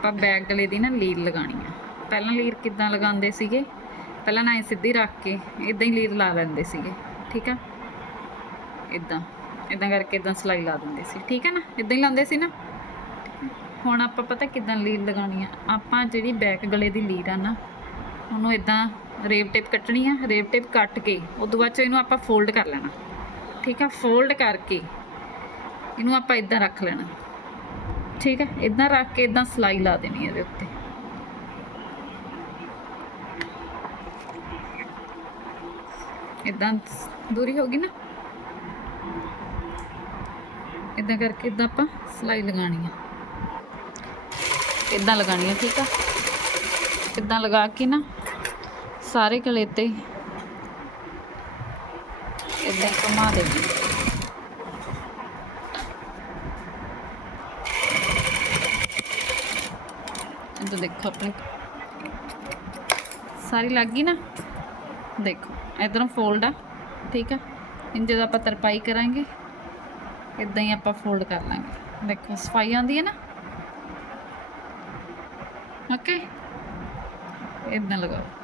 ਆਪਾਂ ਬੈਕ ਗਲੇ ਦੀ ਨਾ ਲੀਰ ਲਗਾਣੀ ਆ। ਪਹਿਲਾਂ ਲੀਰ ਕਿੱਦਾਂ ਲਗਾਉਂਦੇ ਸੀਗੇ? ਪਹਿਲਾਂ ਨਾ ਐ ਸਿੱਧੀ ਰੱਖ ਕੇ ਇਦਾਂ ਹੀ ਲੀਰ ਲਾ ਲੈਂਦੇ ਸੀਗੇ, ਠੀਕ ਆ? ਇਦਾਂ ਇਦਾਂ ਕਰਕੇ ਇਦਾਂ ਸਲਾਈ ਲਾ ਦਿੰਦੇ ਸੀ, ਠੀਕ ਹੈ ਨਾ? ਇਦਾਂ ਹੀ ਲਾਉਂਦੇ ਸੀ ਨਾ? ਹੁਣ ਆਪਾਂ ਪਤਾ ਕਿੱਦਾਂ ਲੀਰ ਲਗਾਉਣੀ ਆ? ਆਪਾਂ ਜਿਹੜੀ ਬੈਕ ਗਲੇ ਦੀ ਲੀਰ ਆ ਨਾ, ਉਹਨੂੰ ਇਦਾਂ ਰੇਵ ਟੇਪ ਕੱਟਣੀ ਆ ਰੇਵ ਟੇਪ ਕੱਟ ਕੇ ਉਦੋਂ ਬਾਅਦ ਚ ਇਹਨੂੰ ਆਪਾਂ ਫੋਲਡ ਕਰ ਲੈਣਾ, ਠੀਕ ਆ? ਫੋਲਡ ਕਰਕੇ ਇਹਨੂੰ ਆਪਾਂ ਇਦਾਂ ਰੱਖ ਲੈਣਾ। ਠੀਕ ਹੈ ਇਦਾਂ ਰੱਖ ਕੇ ਇਦਾਂ ਸਲਾਈ ਲਾ ਦੇਣੀ ਇਹਦੇ ਉੱਤੇ। ਇਦਾਂ ਦੂਰੀ ਹੋ ਗਈ ਨਾ? ਇਦਾਂ ਕਰਕੇ ਇਦਾਂ ਆਪਾਂ ਸਲਾਈ ਲਗਾਣੀ ਆ। ਇਦਾਂ ਲਗਾਣੀ ਆ, ਠੀਕ ਆ? ਇਦਾਂ ਲਗਾ ਕੇ ਨਾ, ਸਾਰੇ ਗਲੇ ਤੇ ਇਦਾਂ ਹੀ ਘੁਮਾ ਦੇਣੀ। ਇਦਾਂ ਦੇਖੋ ਆਪਣੇ ਸਾਰੀ ਲੱਗ ਗਈ ਨਾ? ਦੇਖੋ, ਇਧਰੋਂ ਫੋਲਡ ਆ, ਠੀਕ ਆ? ਇਨ ਜਦੋਂ ਆਪਾਂ ਤਰਪਾਈ ਕਰਾਂਗੇ, ਇਦਾਂ ਹੀ ਆਪਾਂ ਫੋਲਡ ਕਰ ਲਾਂਗੇ। ਦੇਖੋ, ਸਫ਼ਾਈ ਆਉਂਦੀ ਹੈ ਨਾ? ਓਕੇ ਇਦਾਂ ਲਗਾਓ।